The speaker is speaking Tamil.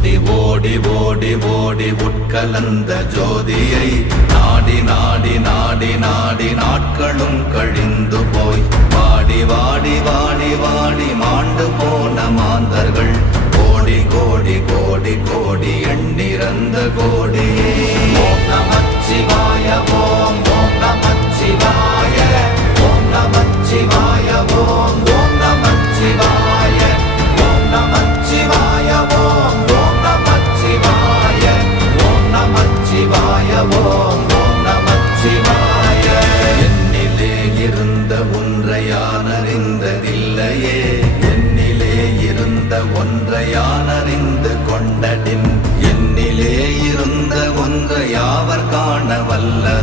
ஓடி ஓடி ஓடி ஓடி உட்கலந்த ஜோதியை நாடி நாடி நாடி நாடி நாட்களும் கழிந்து போய் வாடி வாடி வாடி வாடி மாண்டு போன மாந்தர்கள் கோடி கோடி கோடி கோடி எண்ணிறந்த கோடி. ஓம் நமச்சிவாய ஓம் ஓம் நமச்சிவாய ஓம் நமச்சிவாய ஓம் ஓம் நமச்சிவாய ஓம் நமச்சிவாய ஓம் ஓம் நமச்சிவாய ஓம் நமச்சிவாய ஓம் ஓம் நமச்சிவாய. என்னிலே இருந்த ஒன்றை யான் அறிந்ததில்லையே, என்னிலே இருந்த ஒன்றை யான் அறிந்து கொண்டடின், என்னிலே இருந்த ஒன்றை யாவர் காண வல்ல